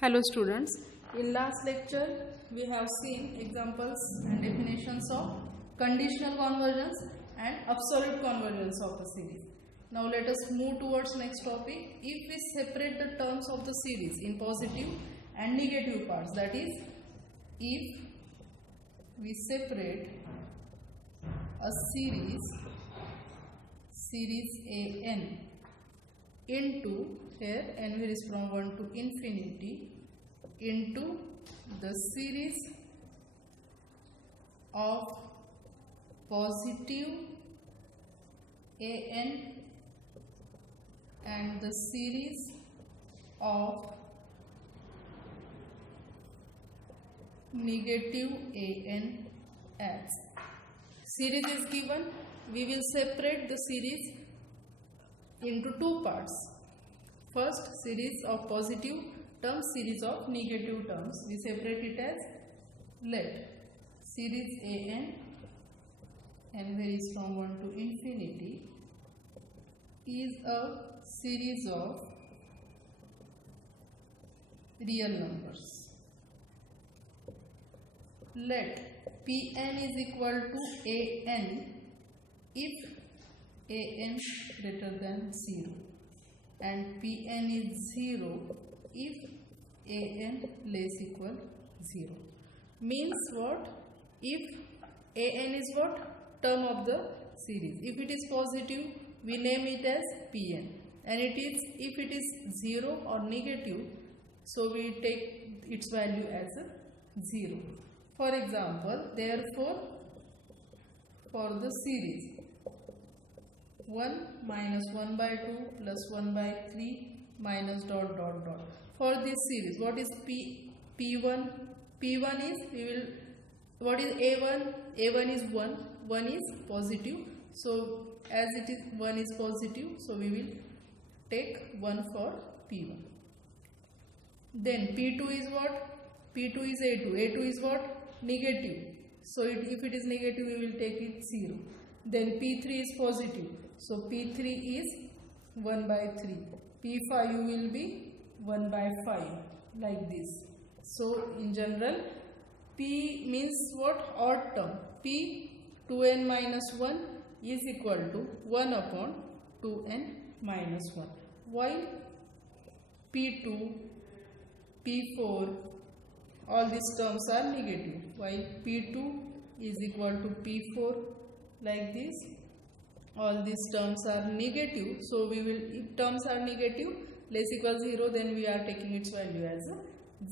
Hello students, in last lecture we have seen examples and definitions of conditional convergence and absolute convergence of a series. Now let us move towards next topic. If we separate the terms of the series in positive and negative parts, that is, if we separate a series an into, here n varies from 1 to infinity, into the series of positive an and the series of negative an as. Series is given, we will separate the series into two parts. First, series of positive terms, series of negative terms. We separate it as, let series n varies from 1 to infinity, is a series of real numbers. Let Pn is equal to an if an greater than 0 and Pn is 0 if an less equal 0. Means what? If an is what? Term of the series. If it is positive, we name it as Pn, and if it is 0 or negative, so we take its value as a 0. For example, therefore, for the series 1 minus 1 by 2 plus 1 by 3 minus dot dot dot. For this series, what is P1? P1 is, what is A1? A1 is 1. 1 is positive. So, as it is 1 is positive, so we will take 1 for P1. Then P2 is what? P2 is A2. A2 is what? Negative. So, if it is negative, we will take it 0. Then P3 is positive. So, P3 is 1 by 3. P5 will be 1 by 5, like this. So, in general, P means what? Odd term. P 2n minus 1 is equal to 1 upon 2n minus 1. While P2, P4, all these terms are negative. While P2 is equal to P4, like this. All these terms are negative, so we will, if terms are negative, less equal 0, then we are taking its value as a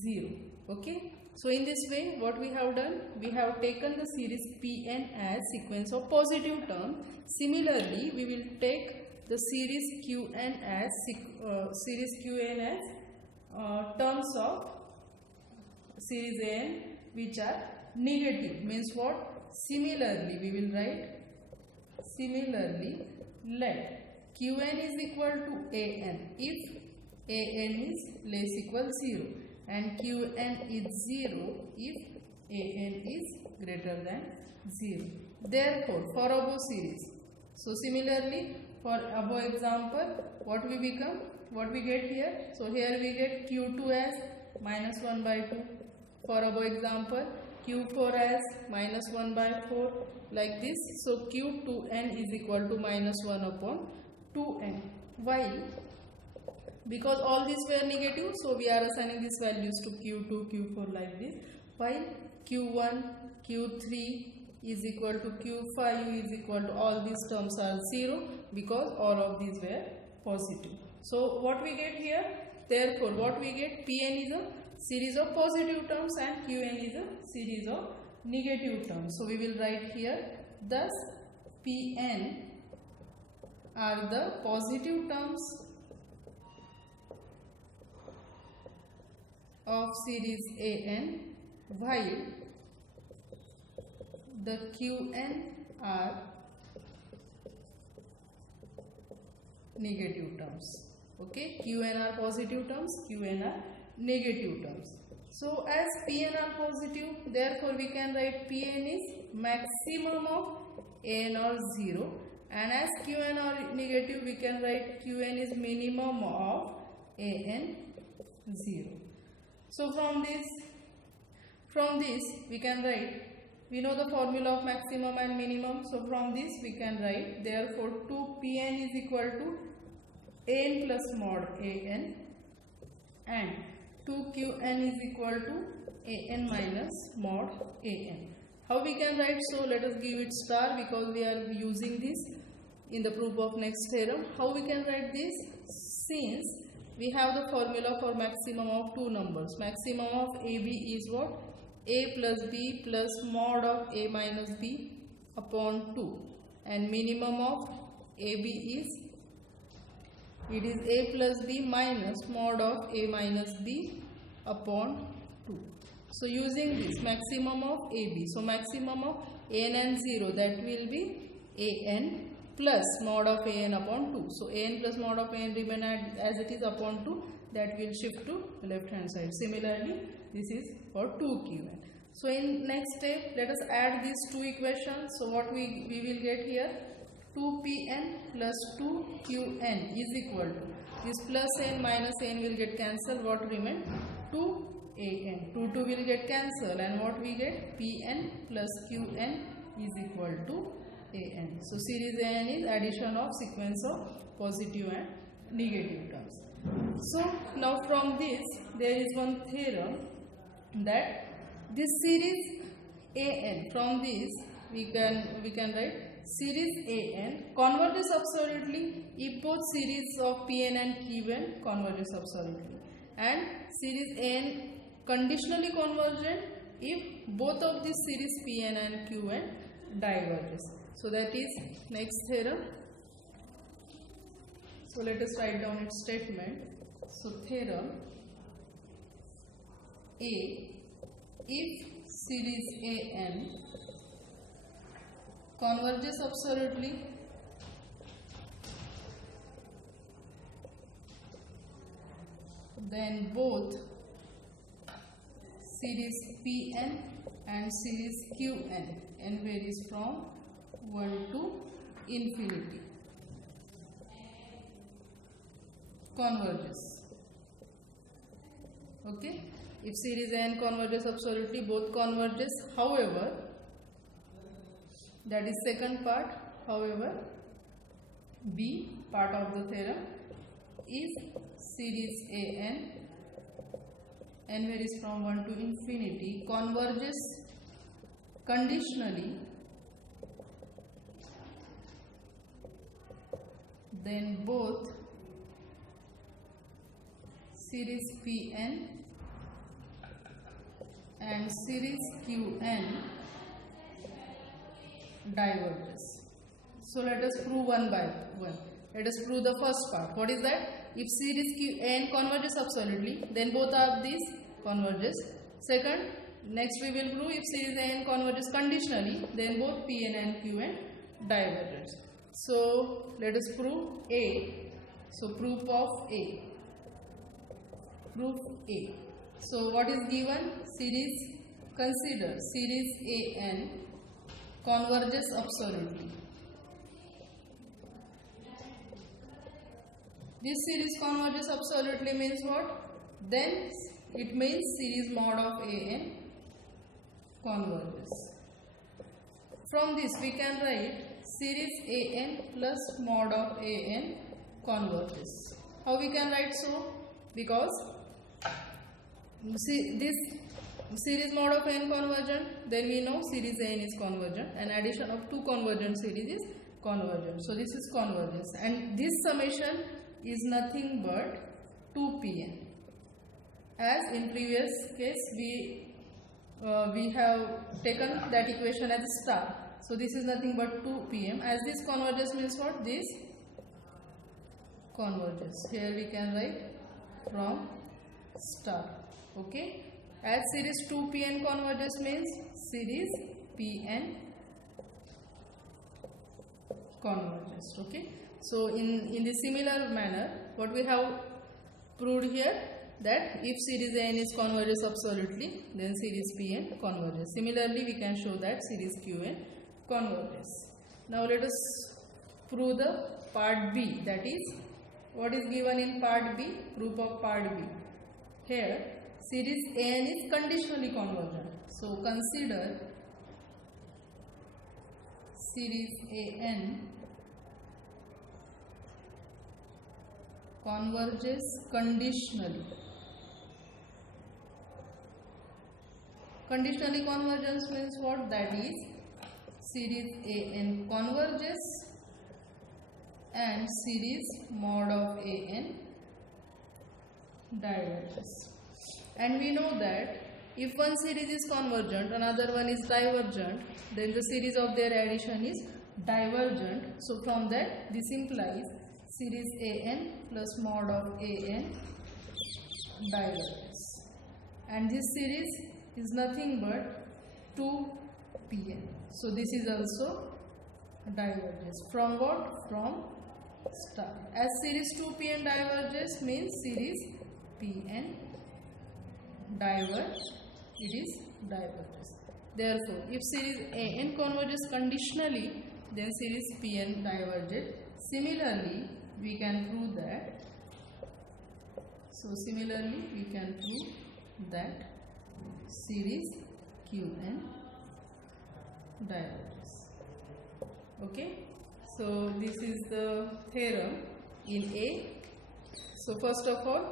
0. Okay. So in this way, what we have done, we have taken the series Pn as sequence of positive terms. Similarly, we will take the series Qn as terms of series an which are negative. Means what? Similarly, we will write, similarly, let Qn is equal to an if an is less equal 0 and Qn is 0 if an is greater than 0. Therefore, for above series, so similarly for above example, what we become? What we get here? So here we get Q2 as minus 1 by 2. For above example, Q4 as minus 1 by 4, like this. So Q2n is equal to minus 1 upon 2n. While, because all these were negative, so we are assigning these values to Q2, Q4, like this. While Q1, Q3 is equal to Q5 is equal to, all these terms are 0 because all of these were positive. So what we get here? Therefore, what we get? Pn is a series of positive terms and Qn is a series of negative terms. So we will write here, thus Pn are the positive terms of series an, while the Qn are negative terms. Okay, Qn are positive terms, Qn are negative terms. So as Pn are positive, therefore we can write Pn is maximum of an or 0, and as Qn are negative, we can write Qn is minimum of an 0. So from this we can write, we know the formula of maximum and minimum. So from this we can write, therefore 2Pn is equal to an plus mod an, and 2Qn is equal to an minus mod an. How we can write? So let us give it star because we are using this in the proof of next theorem. How we can write this? Since we have the formula for maximum of two numbers. Maximum of AB is what? A plus B plus mod of A minus B upon 2. And minimum of AB is, it is A plus B minus mod of A minus B upon 2. So using this maximum of AB. So maximum of an and 0, that will be an plus mod of an upon 2. So an plus mod of an remain as it is upon 2, that will shift to left hand side. Similarly, this is for 2Qn. So in next step, let us add these two equations. So what we will get here, 2Pn plus 2Qn is equal to, this plus n minus n will get cancelled. What remain? 2an. 2 will get cancelled, and what we get? Pn plus Qn is equal to an. So series an is addition of sequence of positive and negative terms. So now from this there is one theorem that this series an, from this we can write series an converges absolutely if both series of Pn and Qn converges absolutely, and series an conditionally convergent if both of these series Pn and Qn diverges. So that is next theorem. So let us write down its statement. So theorem A, if series an converges absolutely then both series Pn and series Qn, n varies from 1 to infinity, converges. Okay, if series n converges absolutely, both converges. However, that is second part. However, B part of the theorem, if series n varies from 1 to infinity, converges conditionally, then both series Pn and series Qn diverges. So let us prove one by one. Let us prove the first part. What is that? If series Qn converges absolutely, then both of these converges. Second, next we will prove if series n converges conditionally, then both Pn and Qn diverges. So let us prove A. So proof of A. Proof A. So what is given? Series, consider series an converges absolutely. This series converges absolutely means what? Then it means series mod of an converges. From this we can write series an plus mod of an converges. How we can write so? Because see this series mod of n convergent, then we know series n is convergent, and addition of two convergent series is convergent. So this is convergence, and this summation is nothing but 2Pn. As in previous case we have taken that equation as star. So this is nothing but 2Pm. As this converges means what? This converges. Here we can write from star. Okay. As series 2Pn converges means series Pn converges. Okay. So in the similar manner, what we have proved here, that if series n is converges absolutely, then series Pn converges. Similarly, we can show that series Qn converges. Now let us prove the part B, that is what is given in part B, proof of part B. Here series AN is conditionally convergent. So consider series AN converges conditionally. Conditionally convergence means what? That is, series AN converges and series mod of AN diverges. And we know that if one series is convergent, another one is divergent, then the series of their addition is divergent. So from that, this implies series AN plus mod of AN diverges. And this series is nothing but 2Pn. So this is also diverges. From what? From star. As series 2Pn diverges means series Pn diverge, it is diverges. Therefore, if series AN converges conditionally, then series Pn diverges. Similarly, we can prove that. So similarly, we can prove that series Qn diverges. Okay. So this is the theorem in A. So first of all,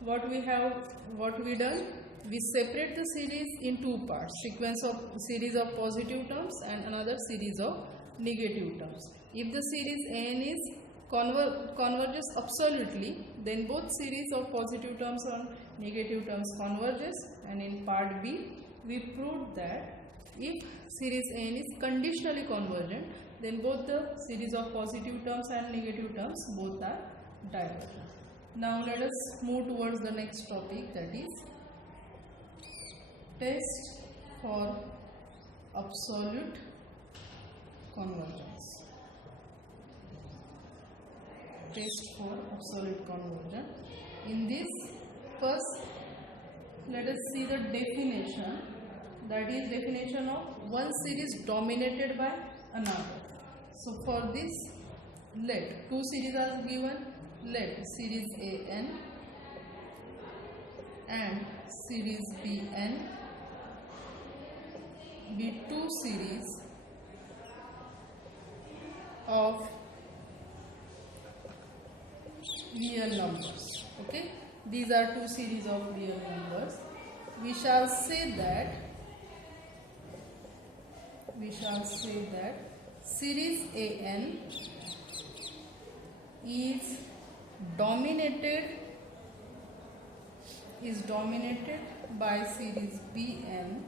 what we done? We separate the series in two parts: series of positive terms and another series of negative terms. If the series AN is converges absolutely, then both series of positive terms and negative terms converges. And in part B, we proved that if series AN is conditionally convergent, then both the series of positive terms and negative terms both are divergent. Now let us move towards the next topic, that is test for absolute convergence. Test for absolute convergence. In this, first let us see the definition, that is definition of one series dominated by another. So for this, let two series are given. Let series AN and series BN be two series of real numbers. Okay, these are two series of real numbers. We shall say that series AN is dominated by series BN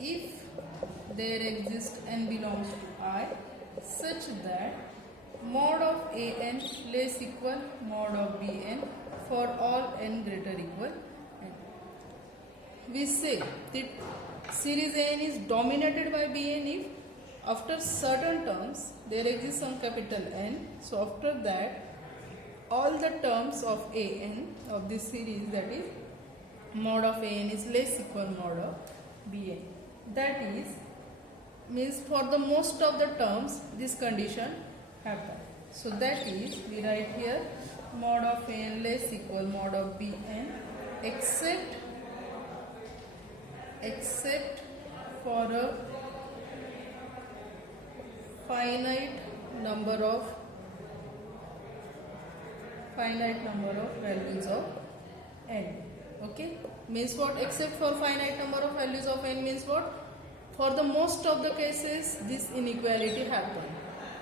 if there exists n belongs to I such that mod of AN less equal mod of BN for all n greater equal n. We say that series AN is dominated by BN if after certain terms there exists some capital N. So after that, all the terms of AN of this series, that is mod of AN is less equal mod of BN. That is, means for the most of the terms this condition happens. So that is, we write here mod of AN less equal mod of BN except for a finite number of values of n. Okay, means what? Except for finite number of values of n means what? For the most of the cases this inequality happen.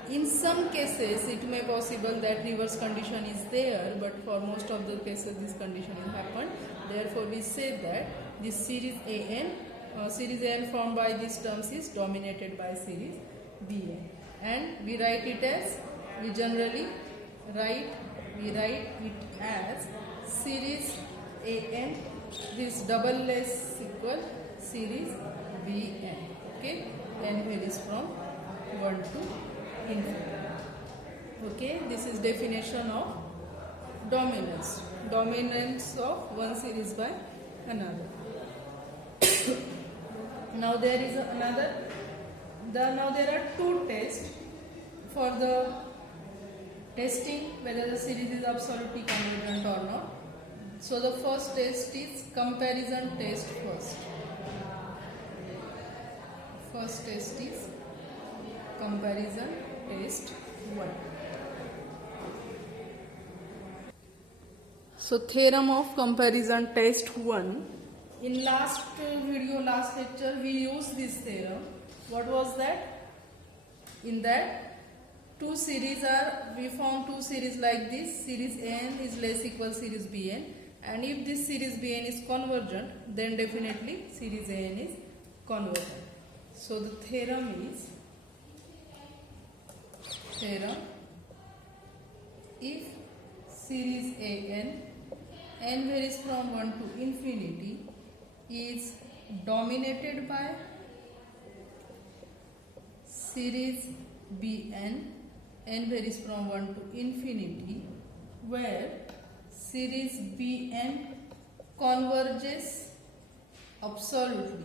In some cases it may possible that reverse condition is there, but for most of the cases this condition will happen. Therefore we say that this series AN formed by these terms is dominated by series BN, and we write it as, we generally write it as series AN, this double less equal series BN. Okay, n varies from 1 to infinity. Okay, this is definition of dominance of one series by another. Now there is now there are two tests for the testing whether the series is absolutely convergent or not. So the first test is comparison test first. First test is comparison test 1. So theorem of comparison test 1. In last video, last lecture, we used this theorem. What was that? In that we found two series like this. Series AN is less equal series BN, and if this series BN is convergent, then definitely series AN is convergent. So the theorem is if series n varies from 1 to infinity, is dominated by series Bn, n varies from 1 to infinity, where series Bn converges absolutely.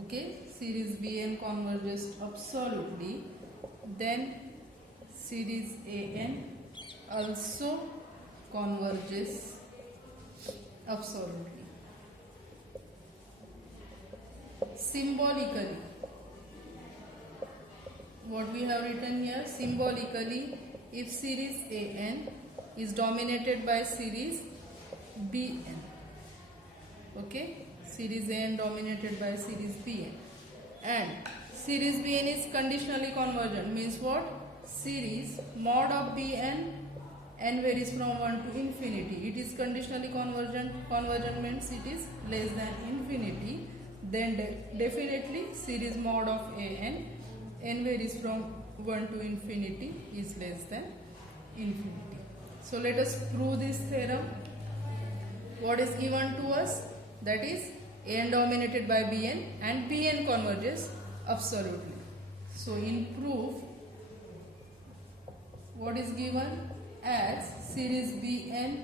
Okay, series Bn converges absolutely, then series An also converges absolutely. Symbolically, what we have written here, symbolically, if series AN is dominated by series Bn, okay, series AN dominated by series Bn, and series Bn is conditionally convergent, means what? Series mod of Bn, n varies from 1 to infinity, it is conditionally convergent. Convergent means it is less than infinity. Then definitely series mod of An, n varies from 1 to infinity, is less than infinity. So let us prove this theorem. What is given to us? That is An dominated by Bn and Bn converges absolutely. So in proof, what is given as series Bn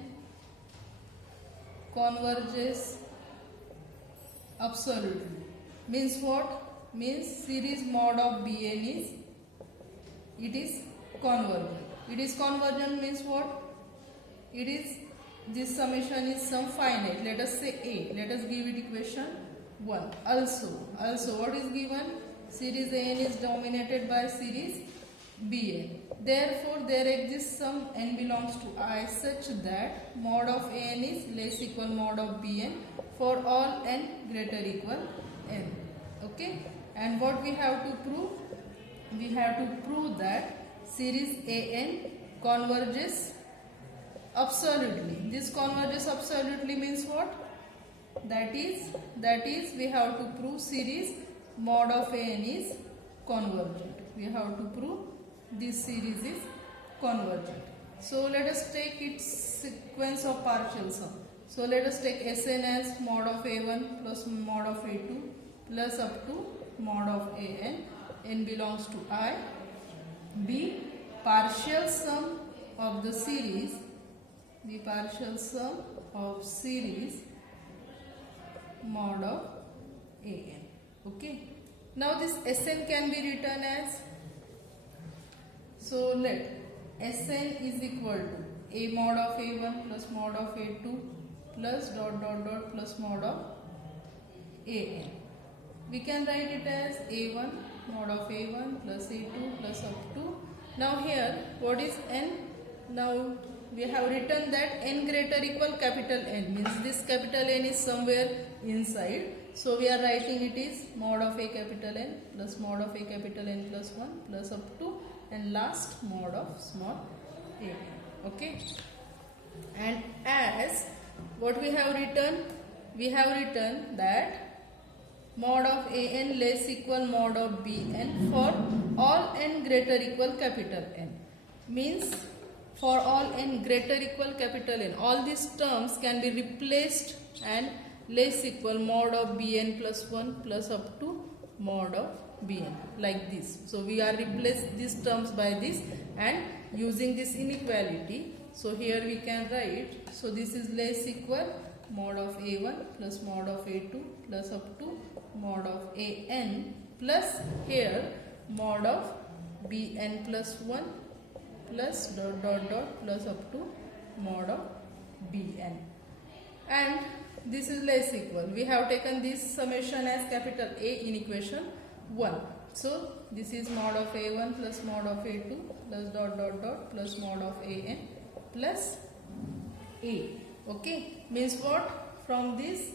converges absolutely, means what? Means series mod of Bn is convergent. It is convergent means what? It is, this summation is some finite. Let us say A. Let us give it equation 1. Also what is given? Series An is dominated by series Bn. Therefore, there exists some n belongs to I such that mod of An is less equal mod of Bn for all n greater equal n. Okay. And what we have to prove? We have to prove that series An converges absolutely. This converges absolutely means what? That is we have to prove series mod of An is convergent. We have to prove this series is convergent. So let us take its sequence of partial sum. So let us take Sn as mod of A1 plus mod of A2 plus up to mod of An. N belongs to I. B, partial sum of the series. The partial sum of series mod of An. Okay. Now this Sn can be written as, so let Sn is equal to A mod of A1 plus mod of A2 plus dot dot dot plus mod of An. We can write it as A1 mod of A1 plus A2 plus up to. Now here what is n? Now we have written that n greater equal capital N, means this capital N is somewhere inside. So we are writing it is mod of A capital N plus mod of A capital N plus 1 plus up to and last mod of small a. Okay. And as what we have written? We have written that mod of An less equal mod of Bn for all n greater equal capital N. Means for all n greater equal capital N, all these terms can be replaced and less equal mod of Bn plus 1 plus up to mod of Bn, like this. So we are replace these terms by this and using this inequality. So here we can write, so this is less equal mod of A1 plus mod of A2 plus up to mod of An plus here mod of Bn plus 1 plus dot dot dot plus up to mod of Bn. And this is less equal. We have taken this summation as capital A in equation 1. So this is mod of A1 plus mod of A2 plus dot dot dot plus mod of An plus A. Okay, means what? From this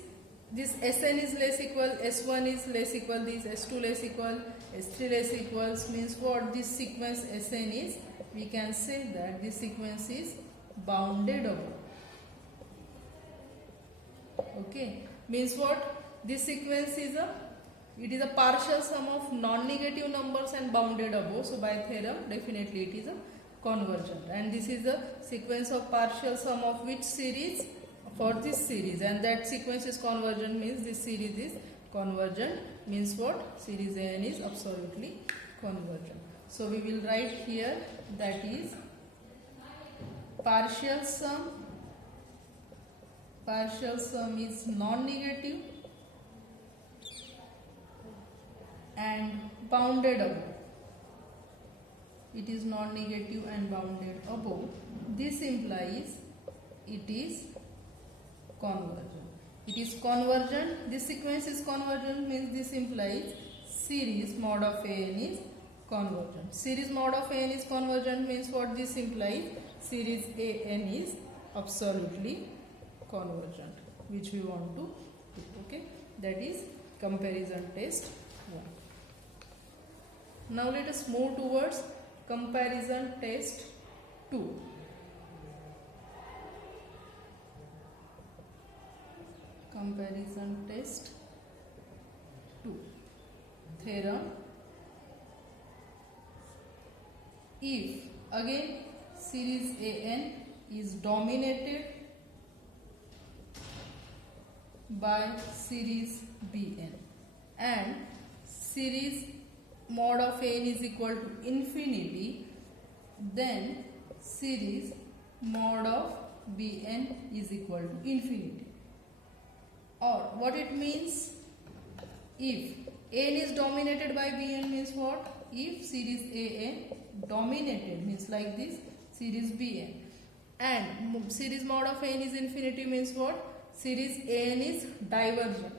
Sn is less equal, S1 is less equal, this S2 less equal, S3 less equals, means what? This sequence Sn is, we can say that this sequence is bounded above. Okay, means what? This sequence is it is a partial sum of non-negative numbers and bounded above. So by theorem, definitely it is a convergent. And this is the sequence of partial sum of which series? For this series, and that sequence is convergent, means this series is convergent, means what? Series An is absolutely convergent. So we will write here, that is partial sum is non-negative and bounded above. It is non-negative and bounded above. This implies it is convergent. It is convergent. This sequence is convergent, means this implies series mod of An is convergent. Series mod of An is convergent means what? This implies series An is absolutely convergent, which we want to do. Okay, that is comparison test 1. Now let us move towards comparison test 2. Comparison test 2. Theorem. If again series An is dominated by series Bn and series mod of An is equal to infinity, then series mod of Bn is equal to infinity. Or what it means? If An is dominated by Bn means what? If series An dominated means like this, series Bn, and series mod of An is infinity means what? Series An is divergent.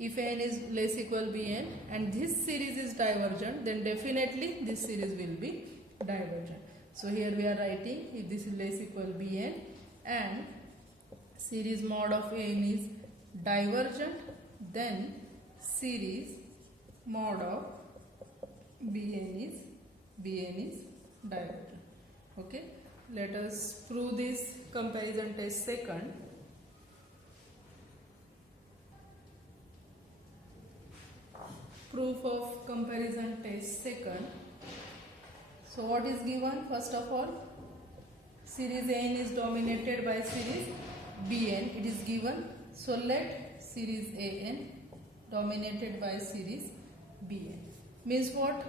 If An is less equal Bn and this series is divergent, then definitely this series will be divergent. So here we are writing, if this is less equal Bn and series mod of An is divergent, then series mod of Bn is divergent. Okay, let us prove this comparison test second. Proof of comparison test second. So what is given? First of all, series An is dominated by series Bn. It is given. So let series An dominated by series Bn. Means what?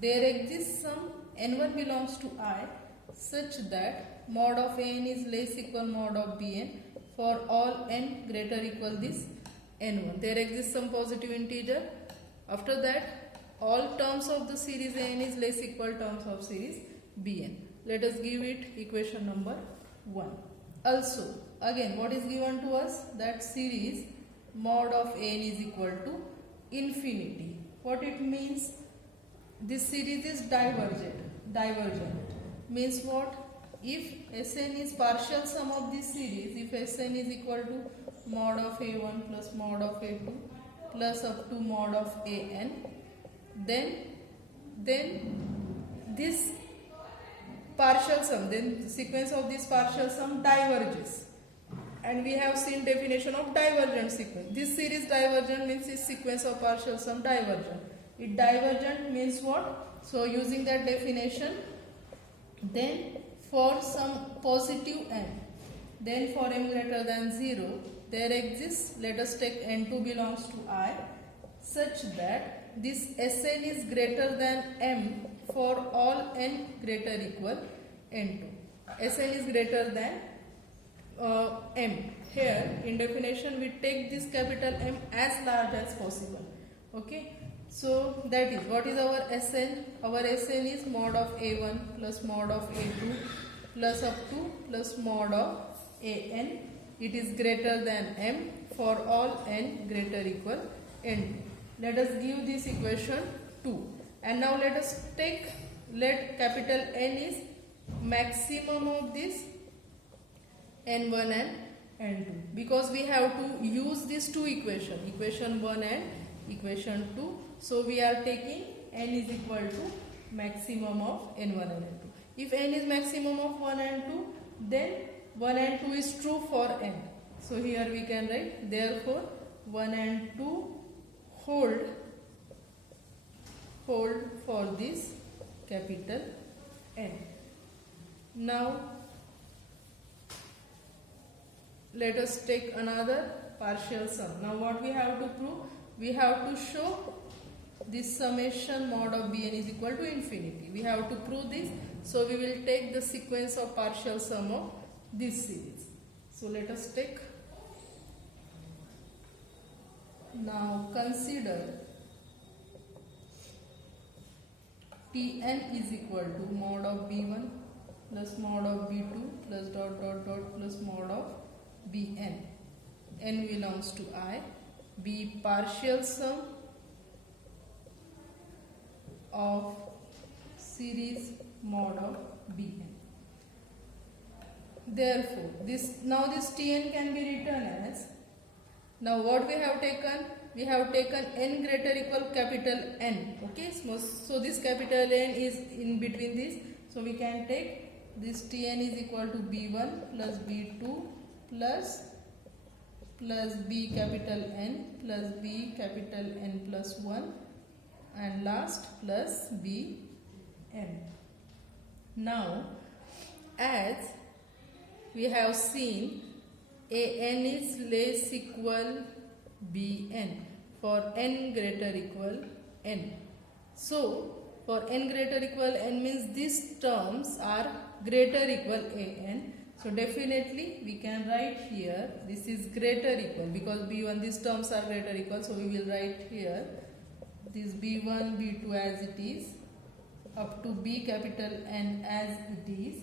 There exists some n1 belongs to I such that mod of An is less equal mod of Bn for all n greater equal this n1. There exists some positive integer. After that, all terms of the series An is less equal terms of series Bn. Let us give it equation number 1. Also, again, what is given to us? That series mod of An is equal to infinity. What it means? This series is divergent. Means what? If Sn is partial sum of this series, if Sn is equal to mod of A1 plus mod of A2 plus up to mod of An, then this partial sum, then sequence of this partial sum diverges. And we have seen definition of divergent sequence. This series divergent means this sequence of partial sum divergent. It divergent means what? So using that definition, then for some positive n, then for m greater than 0, there exists, let us take n2 belongs to I, such that this Sn is greater than m for all n greater equal n2. Sn is greater than m. Here in definition we take this capital M as large as possible. Okay. So that is, what is our Sn? Our Sn is mod of A1 plus mod of A2 plus up to plus mod of an, it is greater than m for all n greater equal n2. Let us give this equation 2, and now let us take, let capital N is maximum of this n1 and n2, because we have to use these two equation 1 and equation 2. So we are taking n is equal to maximum of n1 and n2. If n is maximum of 1 and 2, then 1 and 2 is true for n. So here we can write, therefore 1 and 2 hold for this capital N. Now let us take another partial sum. Now what we have to prove? We have to show this summation mod of Bn is equal to infinity. We have to prove this. So we will take the sequence of partial sum of this series. So let us take. Now consider Tn is equal to mod of B1 plus mod of B2 plus dot dot dot plus mod of Bn. N belongs to I. B partial sum of series mod of Bn. Therefore, this Tn can be written as, now what we have taken? We have taken n greater equal capital N. Okay, so this capital N is in between this. So we can take this Tn is equal to B1 plus B2 plus B capital N plus B capital N plus 1 and last plus Bn. Now as we have seen, An is less equal Bn for n greater equal n. So for n greater equal n means these terms are greater equal An. So definitely we can write here this is greater equal, because B1 these terms are greater equal. So we will write here this B1 B2 as it is up to B capital N as it is.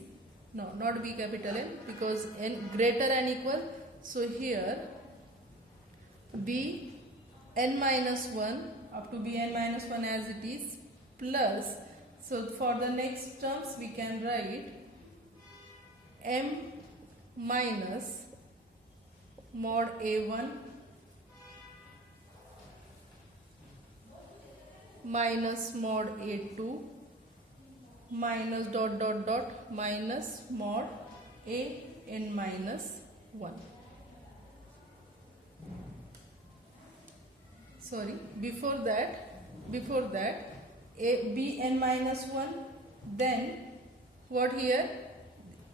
No, not B capital N, because n greater and equal. So here B n minus 1 up to Bn minus 1 as it is plus, so for the next terms we can write m minus mod A1 minus mod A2 minus dot dot dot minus mod An minus 1. Sorry, before that Bn minus 1, then what here,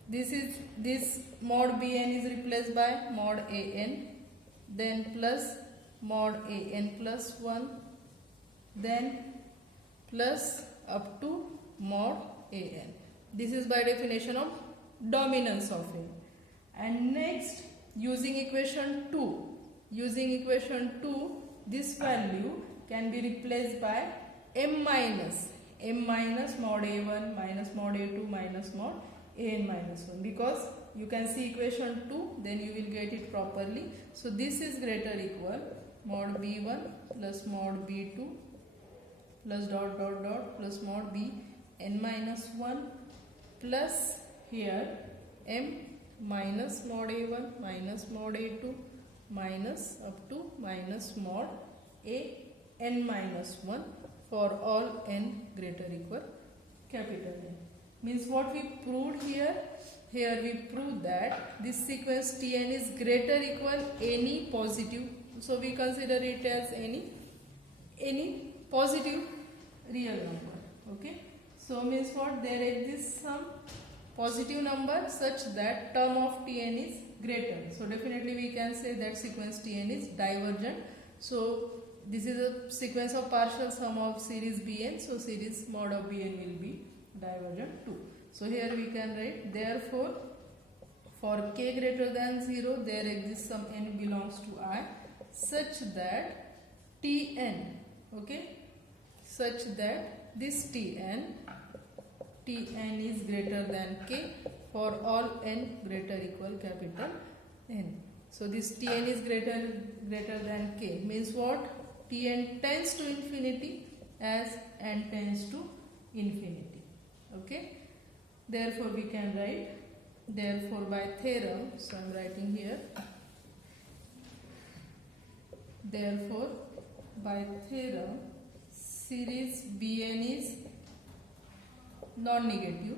this mod Bn is replaced by mod An, then plus mod An plus 1, then plus up to mod An. This is by definition of dominance of n. And next, using equation 2, this value can be replaced by m minus mod A1 minus mod A2 minus mod An minus 1, because you can see equation 2, then you will get it properly. So this is greater equal mod B1 plus mod B2 plus dot dot dot plus mod Bn minus 1 plus here m minus mod A1 minus mod A2 minus up to minus mod An minus 1 for all n greater equal capital N. Means what we proved here? Here we proved that this sequence Tn is greater equal any positive. So we consider it as any positive real number. Okay. So means what? There exists some positive number such that term of Tn is greater. So definitely we can say that sequence Tn is divergent. So this is a sequence of partial sum of series Bn. So series mod of Bn will be divergent too. So here we can write, therefore for k greater than 0 there exists some n belongs to I such that Tn, okay, such that this Tn is greater than k for all n greater equal capital N. So this Tn is greater than k, means what? Tn tends to infinity as n tends to infinity. Okay. Therefore we can write, therefore by theorem, so I am writing here, therefore by theorem series Bn is non-negative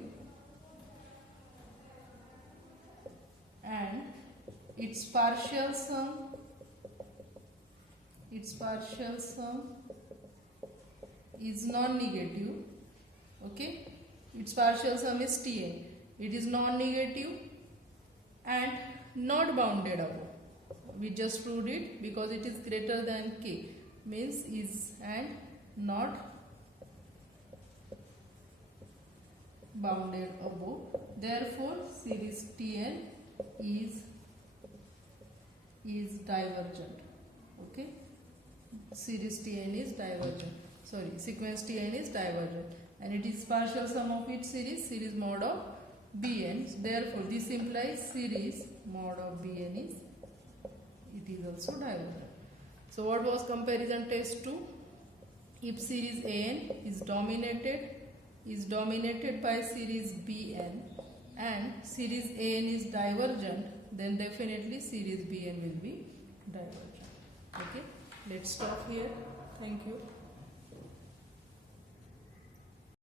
and its partial sum is non-negative. Okay, its partial sum is Tn. It is non-negative and not bounded above. We just proved it because it is greater than k, means is and not bounded above. Therefore series Tn is divergent. Okay, series Tn is divergent. Sorry, sequence Tn is divergent, and it is partial sum of its series mod of Bn. Therefore this implies series mod of Bn is also divergent. So what was comparison test 2? If series An is dominated by series Bn and series An is divergent, then definitely series Bn will be divergent. Okay, let's stop here. Thank you.